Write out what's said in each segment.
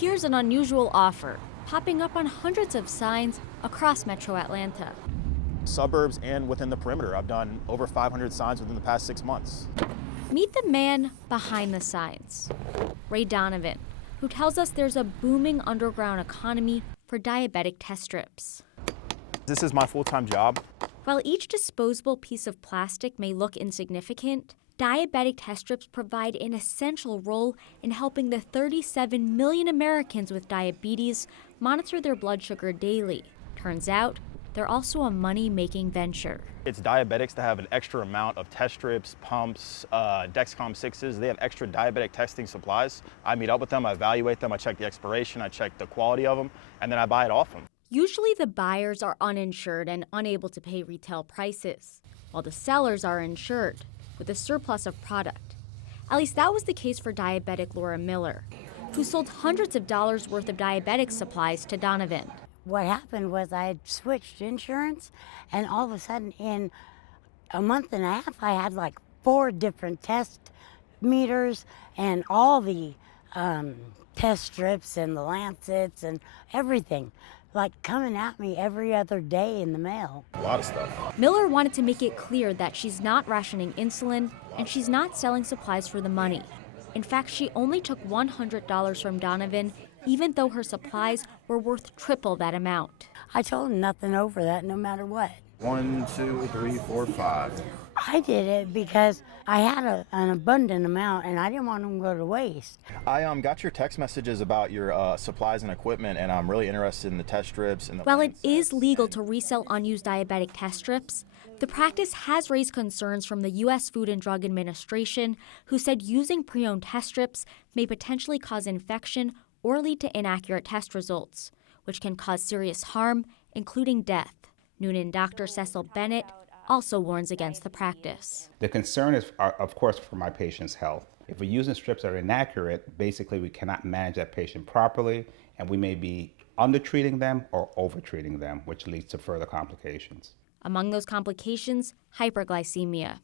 Here's an unusual offer, popping up on hundreds of signs across Metro Atlanta. Suburbs and within the perimeter. I've done over 500 signs within the past 6 months. Meet the man behind the signs, Ray Donovan, who tells us there's a booming underground economy for diabetic test strips. This is my full-time job. While each disposable piece of plastic may look insignificant, diabetic test strips provide an essential role in helping the 37 million Americans with diabetes monitor their blood sugar daily. Turns out, they're also a money-making venture. It's diabetics that have an extra amount of test strips, pumps, Dexcom 6s. They have extra diabetic testing supplies. I meet up with them, I evaluate them, I check the expiration, I check the quality of them, and then I buy it off them. Usually the buyers are uninsured and unable to pay retail prices, while the sellers are insured with a surplus of product. At least that was the case for diabetic Laura Miller, who sold hundreds of dollars worth of diabetic supplies to Donovan. What happened was I had switched insurance, and all of a sudden in a month and a half I had like 4 different test meters and all the test strips and the lancets and everything like coming at me every other day in the mail. A lot of stuff. Miller wanted to make it clear that she's not rationing insulin and she's not selling supplies for the money. In fact, she only took $100 from Donovan, even though her supplies were worth triple that amount. I told him nothing over that, no matter what. 1, 2, 3, 4, 5. I did it because I had an abundant amount and I didn't want them to go to waste. I got your text messages about your supplies and equipment, and I'm really interested in the test strips. And While it is legal to resell unused diabetic test strips, the practice has raised concerns from the U.S. Food and Drug Administration, who said using pre-owned test strips may potentially cause infection or lead to inaccurate test results, which can cause serious harm, including death. Noonan Dr. Cecil Bennett also warns against the practice. The concern is, of course, for my patient's health. If we're using strips that are inaccurate, basically we cannot manage that patient properly, and we may be undertreating them or overtreating them, which leads to further complications. Among those complications, hyperglycemia,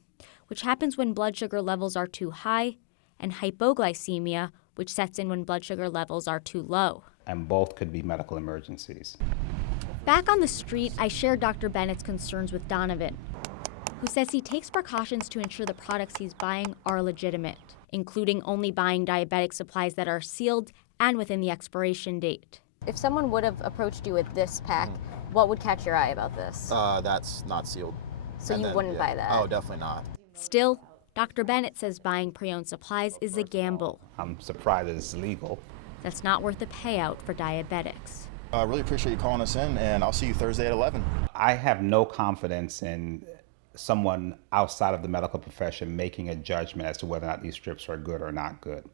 which happens when blood sugar levels are too high, and hypoglycemia, which sets in when blood sugar levels are too low. And both could be medical emergencies. Back on the street, I shared Dr. Bennett's concerns with Donovan, who says he takes precautions to ensure the products he's buying are legitimate, including only buying diabetic supplies that are sealed and within the expiration date. If someone would have approached you with this pack, what would catch your eye about this? That's not sealed. So you wouldn't buy that? Oh, definitely not. Still, Dr. Bennett says buying pre-owned supplies is a gamble. I'm surprised that it's legal. That's not worth the payout for diabetics. I really appreciate you calling us in, and I'll see you Thursday at 11. I have no confidence in someone outside of the medical profession making a judgment as to whether or not these strips are good or not good.